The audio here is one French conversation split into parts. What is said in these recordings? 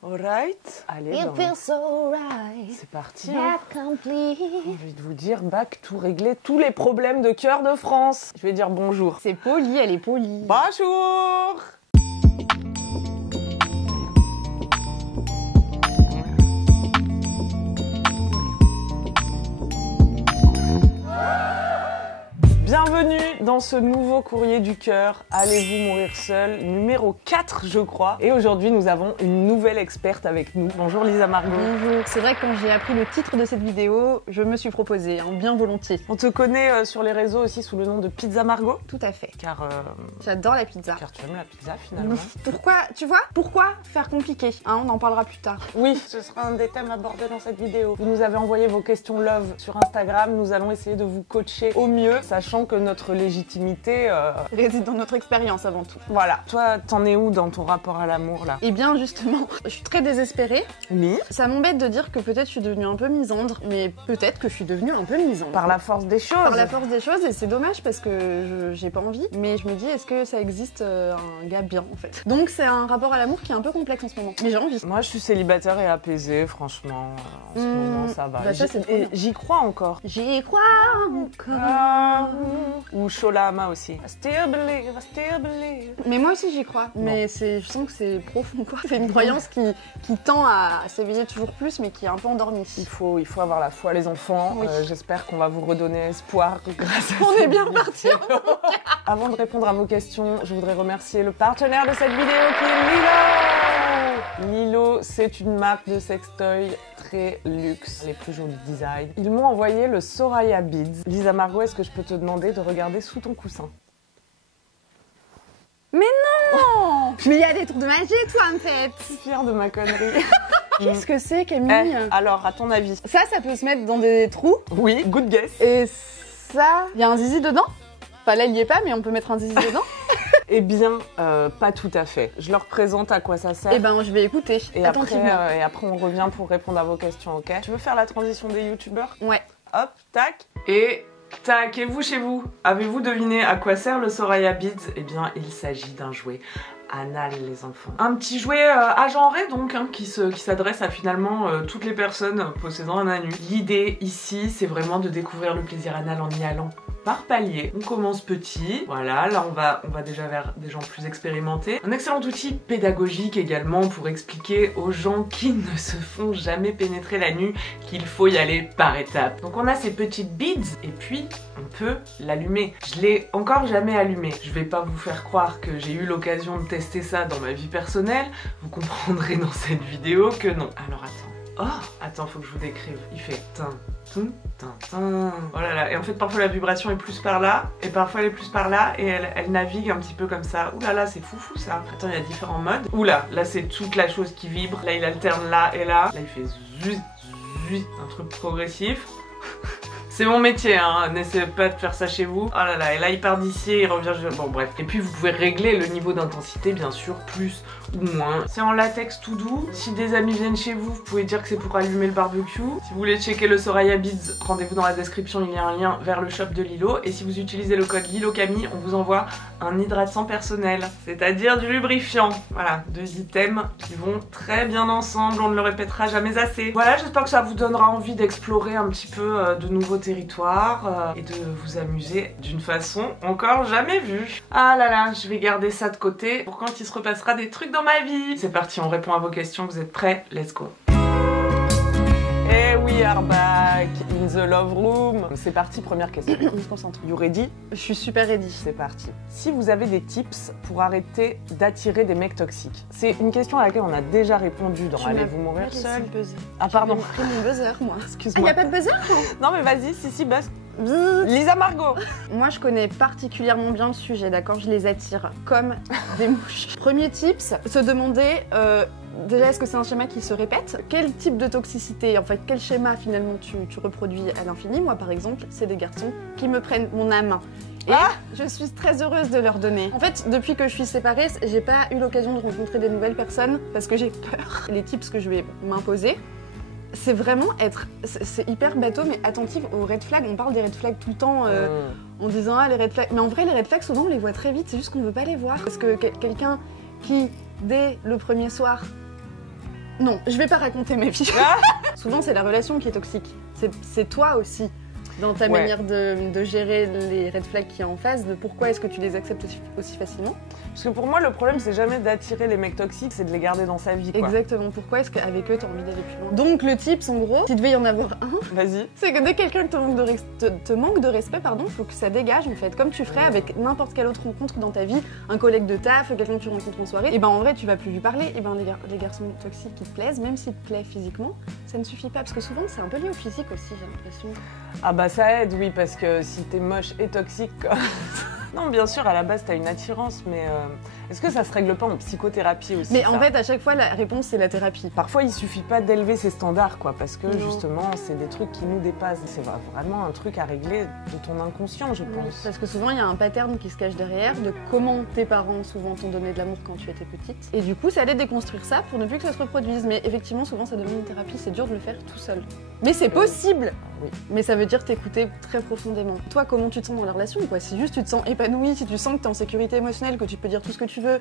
Alright. Allez, It feels so right. c'est parti. J'ai complete. J'ai envie de vous dire, bac, tout régler, tous les problèmes de cœur de France. Je vais dire bonjour. C'est poli, elle est polie. Bonjour. Bienvenue dans ce nouveau courrier du cœur, Allez-vous mourir seul, numéro 4 je crois. Et aujourd'hui nous avons une nouvelle experte avec nous. Bonjour Lisa Margot. Bonjour. C'est vrai que quand j'ai appris le titre de cette vidéo, je me suis proposée, bien volontiers. On te connaît sur les réseaux aussi sous le nom de Pizza Margot. Tout à fait. Car J'adore la pizza. tu aimes la pizza finalement. Pourquoi, tu vois, pourquoi faire compliqué, on en parlera plus tard. Oui, ce sera un des thèmes abordés dans cette vidéo. Vous nous avez envoyé vos questions love sur Instagram, nous allons essayer de vous coacher au mieux, sachant que notre légitimité... Réside dans notre expérience avant tout. Voilà. Toi, t'en es où dans ton rapport à l'amour là? Eh bien justement, je suis très désespérée. Oui. Ça m'embête de dire que peut-être je suis devenue un peu misandre, mais peut-être que je suis devenue un peu misandre. Par la force des choses. Par la force des choses, et c'est dommage parce que j'ai pas envie, mais je me dis, est-ce que ça existe un gars bien en fait? Donc c'est un rapport à l'amour qui est un peu complexe en ce moment, mais j'ai envie. Moi, je suis célibataire et apaisée, franchement. En ce moment, ça va. Bah ça, c'est trop bien. J'y crois encore. J'y crois encore. Ou Sholama aussi. I still believe, I still believe. Mais moi aussi j'y crois, mais je sens que c'est profond quoi. C'est une croyance qui tend à s'éveiller toujours plus, mais qui est un peu endormie. Il faut avoir la foi, les enfants. Oui. J'espère qu'on va vous redonner espoir grâce à On cette est bien vidéo. parti. Avant de répondre à vos questions, je voudrais remercier le partenaire de cette vidéo qui est Lilo. Lilo, c'est une marque de sextoy très luxe, les plus jolis designs. Ils m'ont envoyé le Soraya Beads. Lisa Margot, est-ce que je peux te demander de regarder sous ton coussin? Mais non. Mais il y a des trucs de magie toi en fait. Je suis fière de ma connerie. Qu'est-ce que c'est Camille? Alors, à ton avis? Ça peut se mettre dans des trous. Oui, good guess. Et ça, il y a un zizi dedans? Enfin là il y est pas, mais on peut mettre un zizi dedans. Eh bien, pas tout à fait. Je leur présente à quoi ça sert. Eh ben je vais écouter Et attentivement. après, on revient pour répondre à vos questions, ok? Tu veux faire la transition des youtubeurs? Ouais. Hop, tac. Et tac, et vous chez vous, avez-vous deviné à quoi sert le Soraya Beads? Eh bien, il s'agit d'un jouet anal, les enfants. Un petit jouet agenré donc, qui s'adresse à finalement toutes les personnes possédant un anus. L'idée ici, c'est vraiment de découvrir le plaisir anal en y allant par palier. On commence petit, voilà, là on va déjà vers des gens plus expérimentés. Un excellent outil pédagogique également pour expliquer aux gens qui ne se font jamais pénétrer la nuit qu'il faut y aller par étapes. Donc on a ces petites beads et puis on peut l'allumer. Je l'ai encore jamais allumé. Je vais pas vous faire croire que j'ai eu l'occasion de tester ça dans ma vie personnelle. Vous comprendrez dans cette vidéo que non. Alors attends, faut que je vous décrive. Il fait tin. Oh là là, et en fait parfois la vibration est plus par là et parfois elle est plus par là et elle navigue un petit peu comme ça. Ouh là là, c'est foufou ça. Attends, il y a différents modes. Ouh là c'est toute la chose qui vibre. Là il alterne là et là. Là il fait zut, un truc progressif. C'est mon métier, hein, n'essayez pas de faire ça chez vous. Oh là là, et là il part d'ici et il revient... Bon bref. Et puis vous pouvez régler le niveau d'intensité, bien sûr, plus ou moins. C'est en latex tout doux. Si des amis viennent chez vous, vous pouvez dire que c'est pour allumer le barbecue. Si vous voulez checker le Soraya Beads, rendez-vous dans la description, il y a un lien vers le shop de Lilo. Et si vous utilisez le code LiloCamille, on vous envoie un hydratant personnel, c'est-à-dire du lubrifiant. Voilà, 2 items qui vont très bien ensemble, on ne le répétera jamais assez. Voilà, j'espère que ça vous donnera envie d'explorer un petit peu de nouveaux territoires et de vous amuser d'une façon encore jamais vue. Ah là là, je vais garder ça de côté pour quand il se repassera des trucs dans ma vie. C'est parti, on répond à vos questions, vous êtes prêts? Let's go. Eh we are back in the love room. C'est parti, première question. On se concentre. You ready? Je suis super ready. C'est parti. Si vous avez des tips pour arrêter d'attirer des mecs toxiques, c'est une question à laquelle on a déjà répondu dans Allez-vous mourir seul. Ah pardon. J'ai pris mon buzzer moi. Excuse-moi. Ah, y a pas de buzzer? Non mais vas-y, si, buzz. Lisa Margot. Moi je connais particulièrement bien le sujet, d'accord? Je les attire comme des mouches. Premier tips, se demander déjà est-ce que c'est un schéma qui se répète? Quel type de toxicité, en fait quel schéma finalement tu reproduis à l'infini? Moi par exemple, c'est des garçons qui me prennent mon âme. Et je suis très heureuse de leur donner. En fait, depuis que je suis séparée, j'ai pas eu l'occasion de rencontrer des nouvelles personnes parce que j'ai peur. Les tips que je vais m'imposer, c'est vraiment c'est hyper bateau, mais attentif aux red flags. On parle des red flags tout le temps en disant ah les red flags. Mais en vrai, les red flags, souvent on les voit très vite, c'est juste qu'on veut pas les voir. Parce que quelqu'un qui, dès le premier soir, Non, je vais pas raconter ma vie. Ah Souvent, c'est la relation qui est toxique. C'est toi aussi, dans ta manière de gérer les red flags qui est en face, de pourquoi est-ce que tu les acceptes aussi facilement. Parce que pour moi, le problème, c'est jamais d'attirer les mecs toxiques, c'est de les garder dans sa vie, quoi. Exactement. Pourquoi est-ce qu'avec eux, t'as envie d'aller plus loin? Donc, le tips, en gros, s'il devait y en avoir un, Vas-y. c'est que dès que quelqu'un te manque de respect, pardon, faut que ça dégage, en fait. Comme tu ferais avec n'importe quelle autre rencontre dans ta vie, un collègue de taf, quelqu'un que tu rencontres en soirée, et ben en vrai, tu vas plus lui parler. Et ben les garçons toxiques qui te plaisent, même s'ils te plaisent physiquement, ça ne suffit pas. Parce que souvent, c'est un peu lié au physique aussi, j'ai l'impression. Ah bah ça aide, oui, parce que si t'es moche et toxique... Non, bien sûr, à la base, t'as une attirance, mais est-ce que ça se règle pas en psychothérapie aussi? Mais en fait, à chaque fois, la réponse, c'est la thérapie. Parfois, il suffit pas d'élever ses standards, quoi, parce que Non. justement, c'est des trucs qui nous dépassent. C'est vraiment un truc à régler de ton inconscient, je pense. Parce que souvent, il y a un pattern qui se cache derrière de comment tes parents souvent t'ont donné de l'amour quand tu étais petite. Et du coup, c'est aller déconstruire ça pour ne plus que ça se reproduise. Mais effectivement, souvent, ça demande une thérapie. C'est dur de le faire tout seul. Mais c'est possible. Oui. Mais ça veut dire t'écouter très profondément. Toi, comment tu te sens dans la relation, quoi? Si juste tu te sens épanoui, si tu sens que t'es en sécurité émotionnelle, que tu peux dire tout ce que tu veux,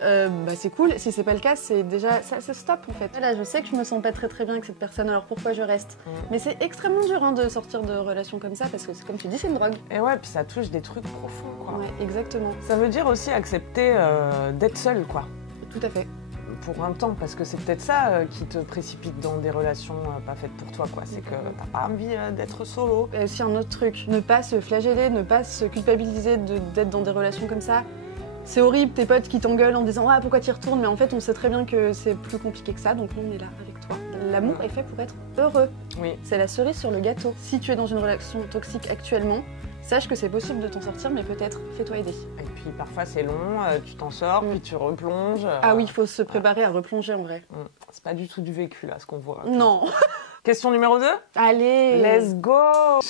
bah c'est cool. Si c'est pas le cas, c'est déjà ça stop en fait. Là, je sais que je me sens pas très bien avec cette personne, alors pourquoi je reste? Mais c'est extrêmement dur hein, de sortir de relations comme ça parce que comme tu dis, c'est une drogue. Et ouais, puis ça touche des trucs profonds, quoi. Ouais, exactement. Ça veut dire aussi accepter d'être seul, quoi. Tout à fait. Pour un temps, parce que c'est peut-être ça qui te précipite dans des relations pas faites pour toi, quoi. C'est que t'as pas envie d'être solo. Et aussi un autre truc, ne pas se flageller, ne pas se culpabiliser d'être dans des relations comme ça. C'est horrible, tes potes qui t'engueulent en disant « Ah, pourquoi t'y retournes ?» Mais en fait, on sait très bien que c'est plus compliqué que ça, donc nous, on est là avec toi. L'amour est fait pour être heureux. Oui. C'est la cerise sur le gâteau. Si tu es dans une relation toxique actuellement, sache que c'est possible de t'en sortir, mais peut-être fais-toi aider. Et puis parfois c'est long, tu t'en sors, puis tu replonges. Ah oui, il faut se préparer à replonger en vrai. C'est pas du tout du vécu là, ce qu'on voit. Non. Question numéro 2. Allez. Let's go.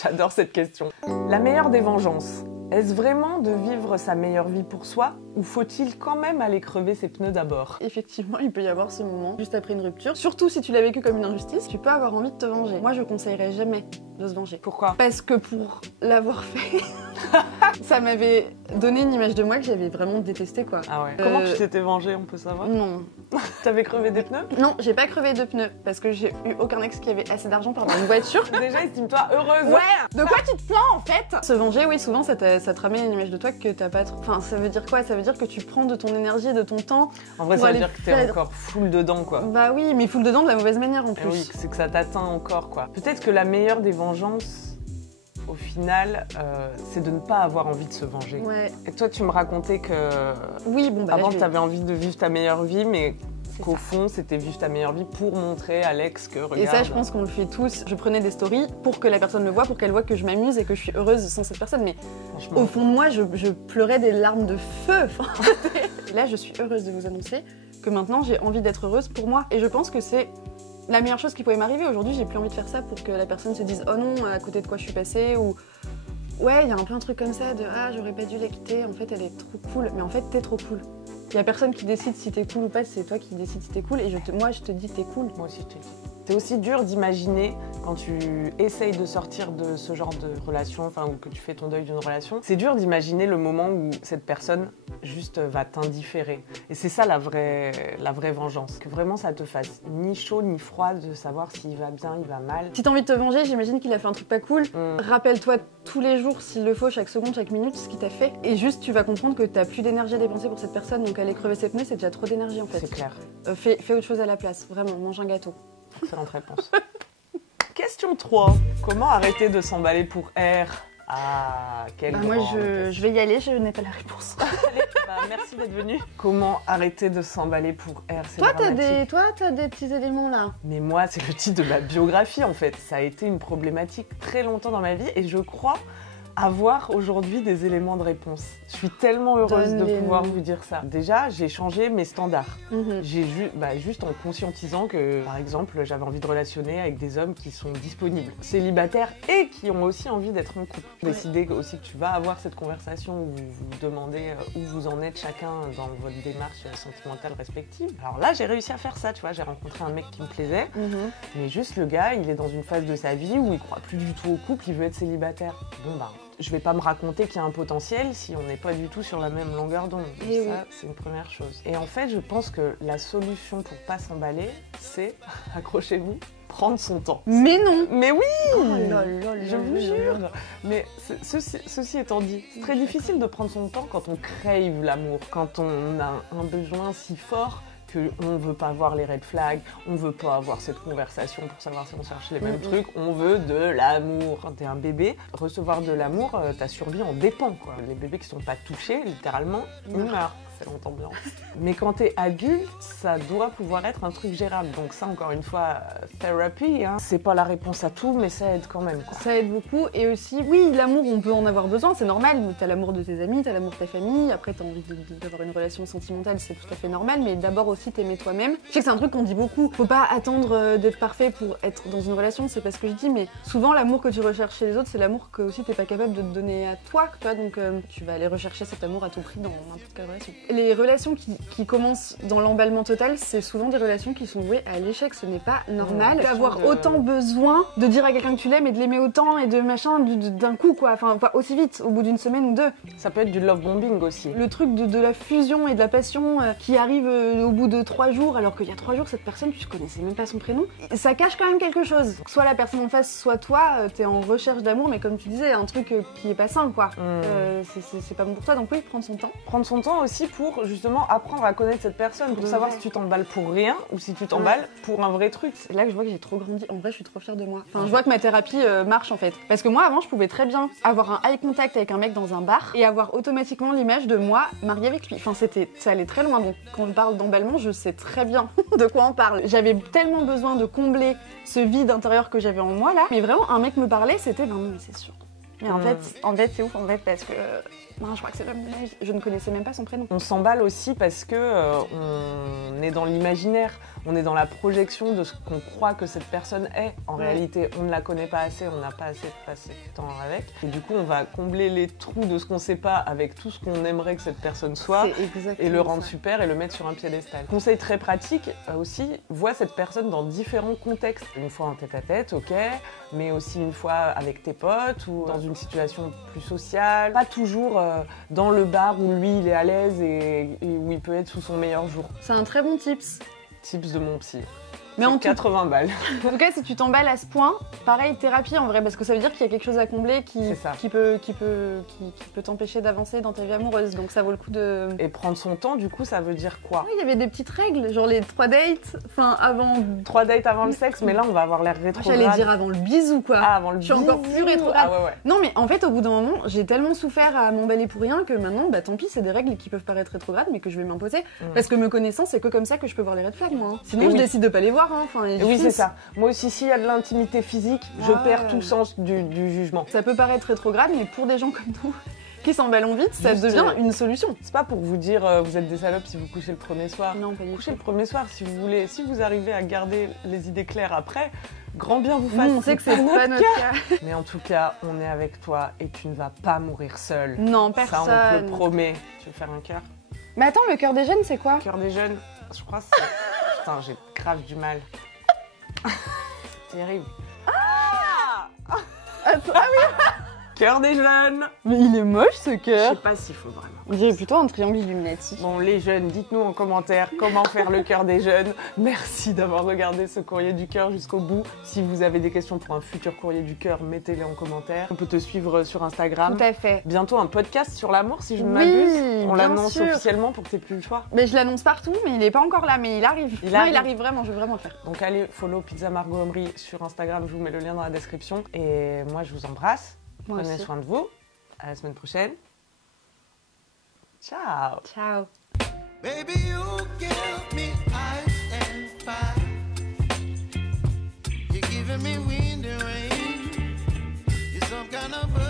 J'adore cette question. La meilleure des vengeances. Est-ce vraiment de vivre sa meilleure vie pour soi ou faut-il quand même aller crever ses pneus d'abord? Effectivement, il peut y avoir ce moment juste après une rupture. Surtout si tu l'as vécu comme une injustice, tu peux avoir envie de te venger. Moi, je conseillerais jamais de se venger. Pourquoi? Parce que pour l'avoir fait, ça m'avait donné une image de moi que j'avais vraiment détestée, quoi. Ah ouais. Comment tu t'étais vengée, on peut savoir? Non. T'avais crevé des pneus? Non, j'ai pas crevé de pneus parce que j'ai eu aucun ex qui avait assez d'argent pour avoir une voiture. Déjà, estime-toi heureuse. Ouais. De quoi tu te plains en fait? Se venger, oui, souvent ça te ramène une image de toi que t'as pas trop. Enfin, ça veut dire quoi? Ça veut dire que tu prends de ton énergie, de ton temps. En vrai, ça veut dire que t'es encore full dedans, quoi. Bah oui, mais full dedans de la mauvaise manière en plus. Et oui, c'est que ça t'atteint encore, quoi. Peut-être que la meilleure des vengeances, au final, c'est de ne pas avoir envie de se venger. Ouais. Et toi, tu me racontais que oui, bon, bah, avant, là, t'avais envie de vivre ta meilleure vie, mais qu'au fond, c'était vivre ta meilleure vie pour montrer à l'ex que regarde. Et ça, je pense qu'on le fait tous. Je prenais des stories pour que la personne le voie, pour qu'elle voie que je m'amuse et que je suis heureuse sans cette personne. Mais au fond de moi, je pleurais des larmes de feu. Et là, je suis heureuse de vous annoncer que maintenant, j'ai envie d'être heureuse pour moi. Et je pense que c'est la meilleure chose qui pouvait m'arriver. Aujourd'hui, j'ai plus envie de faire ça pour que la personne se dise « Oh non, à côté de quoi je suis passée » ou « Ouais, il y a un peu un truc comme ça de « Ah, j'aurais pas dû la quitter, en fait, elle est trop cool. » Mais en fait, t'es trop cool. Il y a personne qui décide si t'es cool ou pas, c'est toi qui décides si t'es cool. Et moi, je te dis t'es cool. Moi aussi, je te dis. C'est aussi dur d'imaginer quand tu essayes de sortir de ce genre de relation, enfin, ou que tu fais ton deuil d'une relation. C'est dur d'imaginer le moment où cette personne juste va t'indifférer. Et c'est ça la vraie vengeance. Que vraiment ça te fasse ni chaud ni froid de savoir s'il va bien, il va mal. Si t'as envie de te venger, j'imagine qu'il a fait un truc pas cool. Rappelle-toi tous les jours, s'il le faut, chaque seconde, chaque minute, ce qu'il t'a fait. Et juste, tu vas comprendre que t'as plus d'énergie à dépenser pour cette personne. Donc aller crever ses pneus, c'est déjà trop d'énergie en fait. C'est clair. Fais autre chose à la place. Vraiment, mange un gâteau. Excellente réponse. Question 3. Comment arrêter de s'emballer pour R? Ah, quelle moi, je vais y aller, je n'ai pas la réponse. Allez, merci d'être venu. Comment arrêter de s'emballer pour R? C'est toi, dramatique. t'as des petits éléments là. Mais moi, c'est le titre de ma biographie en fait. Ça a été une problématique très longtemps dans ma vie et je crois avoir aujourd'hui des éléments de réponse. Je suis tellement heureuse de pouvoir vous dire ça. Déjà, j'ai changé mes standards. J'ai juste en conscientisant que, par exemple, j'avais envie de relationner avec des hommes qui sont disponibles, célibataires et qui ont aussi envie d'être en couple. Décider aussi que tu vas avoir cette conversation où vous vous demandez où vous en êtes chacun dans votre démarche sentimentale respective. Alors là, j'ai réussi à faire ça, tu vois. J'ai rencontré un mec qui me plaisait, mais juste le gars, il est dans une phase de sa vie où il croit plus du tout au couple, il veut être célibataire. Bon bah, je vais pas me raconter qu'il y a un potentiel si on n'est pas du tout sur la même longueur d'onde. Et Ça, oui. c'est une première chose. Et en fait, je pense que la solution pour pas s'emballer, c'est, accrochez-vous, prendre son temps. Mais non. Mais oui, Oh là là là je vous là jure. là. Mais ceci étant dit, c'est très difficile de prendre son temps quand on crave l'amour, quand on a un besoin si fort qu'on ne veut pas voir les red flags, on ne veut pas avoir cette conversation pour savoir si on cherche les mêmes trucs, on veut de l'amour. Quand t'es un bébé, recevoir de l'amour, ta survie en dépend, quoi. Les bébés qui sont pas touchés, littéralement, ils meurent. C'est longtemps bien. Mais quand t'es adulte, ça doit pouvoir être un truc gérable. Donc ça, encore une fois, thérapie, hein. C'est pas la réponse à tout, mais ça aide quand même, quoi. Ça aide beaucoup. Et aussi, oui, l'amour, on peut en avoir besoin, c'est normal. T'as l'amour de tes amis, t'as l'amour de ta famille. Après, t'as envie d'avoir une relation sentimentale, c'est tout à fait normal. Mais d'abord aussi, t'aimer toi-même. Je sais que c'est un truc qu'on dit beaucoup. Faut pas attendre d'être parfait pour être dans une relation, c'est pas ce que je dis. Mais souvent, l'amour que tu recherches chez les autres, c'est l'amour que aussi t'es pas capable de te donner à toi. Tu vois, donc tu vas aller rechercher cet amour à tout prix dans n'importe quelle relation. Les relations qui commencent dans l'emballement total, c'est souvent des relations qui sont vouées à l'échec. Ce n'est pas normal d'avoir autant besoin de dire à quelqu'un que tu l'aimes et de l'aimer autant et de machin d'un coup, quoi. Enfin, aussi vite, au bout d'une semaine ou deux. Ça peut être du love bombing aussi. Le truc de la fusion et de la passion qui arrive au bout de 3 jours, alors qu'il y a 3 jours, cette personne, tu connaissais même pas son prénom. Ça cache quand même quelque chose. Soit la personne en face, soit toi, t'es en recherche d'amour, mais comme tu disais, un truc qui est pas sain, quoi. C'est pas bon pour toi, donc oui, prendre son temps. Prendre son temps aussi pour justement apprendre à connaître cette personne, pour savoir si tu t'emballes pour rien ou si tu t'emballes pour un vrai truc. C'est là que je vois que j'ai trop grandi. En vrai, je suis trop fière de moi. Enfin, je vois que ma thérapie marche en fait. Parce que moi, avant, je pouvais très bien avoir un eye contact avec un mec dans un bar et avoir automatiquement l'image de moi mariée avec lui. Enfin, ça allait très loin. Donc, quand je parle d'emballement, je sais très bien de quoi on parle. J'avais tellement besoin de combler ce vide intérieur que j'avais en moi là. Mais vraiment, un mec me parlait, c'était ben non, mais c'est sûr. Mais en fait, c'est ouf en fait parce que non, je crois que c'est l'homme de ma vie. Je ne connaissais même pas son prénom. On s'emballe aussi parce que on est dans l'imaginaire, on est dans la projection de ce qu'on croit que cette personne est. En réalité, on ne la connaît pas assez, on n'a pas assez passé de temps avec. Et du coup, on va combler les trous de ce qu'on sait pas avec tout ce qu'on aimerait que cette personne soit et le rendre super et le mettre sur un piédestal. Conseil très pratique aussi, vois cette personne dans différents contextes. Une fois en tête-à-tête, ok, mais aussi une fois avec tes potes ou dans une situation plus sociale. Pas toujours dans le bar où lui il est à l'aise et où il peut être sous son meilleur jour. C'est un très bon tips. Tips de mon psy. Mais en 80 balles. En tout cas, si tu t'emballes à ce point, pareil, thérapie en vrai, parce que ça veut dire qu'il y a quelque chose à combler qui peut t'empêcher d'avancer dans ta vie amoureuse. Donc ça vaut le coup de... Et prendre son temps, du coup, ça veut dire quoi? Il y avait des petites règles, genre les 3 dates, enfin avant... 3 dates avant le sexe, mais là on va avoir l'air rétrograde. J'allais dire avant le bisou, quoi. Ah, avant le bisou. Je suis encore plus rétrograde. Ah ouais. Non, mais en fait, au bout d'un moment, j'ai tellement souffert à m'emballer pour rien que maintenant, bah tant pis, c'est des règles qui peuvent paraître rétrogrades, mais que je vais m'imposer. Parce que me connaissant, c'est que comme ça que je peux voir les red flags, moi. Sinon, je décide de pas les voir, hein. Enfin, c'est ça. Moi aussi, s'il y a de l'intimité physique, je perds tout sens du jugement. Ça peut paraître rétrograde, mais pour des gens comme nous qui s'emballent vite, ça devient une solution. C'est pas pour vous dire vous êtes des salopes si vous couchez le premier soir. Non, pas du tout. Couchez le premier soir si vous voulez. Si vous arrivez à garder les idées claires après, grand bien vous fasse. On sait que c'est pas notre cas. Mais en tout cas, on est avec toi et tu ne vas pas mourir seule. Non, personne. Ça, on te le promet. Tu veux faire un cœur? Mais attends, le cœur des jeunes, c'est quoi? Cœur des jeunes, je crois que c'est... Putain, j'ai grave du mal. Terrible. Ah oui. Cœur des jeunes. Mais il est moche ce cœur. Je sais pas s'il faut vraiment. On dirait plutôt un triangle Illuminati. Bon, les jeunes, dites-nous en commentaire comment faire le cœur des jeunes. Merci d'avoir regardé ce courrier du cœur jusqu'au bout. Si vous avez des questions pour un futur courrier du cœur, mettez-les en commentaire. On peut te suivre sur Instagram. Tout à fait. Bientôt un podcast sur l'amour, si je ne m'abuse. Oui, on l'annonce officiellement pour que tu aies plus le choix. Mais je l'annonce partout, mais il n'est pas encore là, mais il arrive. Il arrive vraiment, je vais vraiment le faire. Donc allez, follow Pizza Margot Omri sur Instagram, je vous mets le lien dans la description. Et moi, je vous embrasse. Prenez soin de vous. À la semaine prochaine. Ciao. Ciao. Baby, you give me ice and fire. You're giving me wind and rain. You're some kind of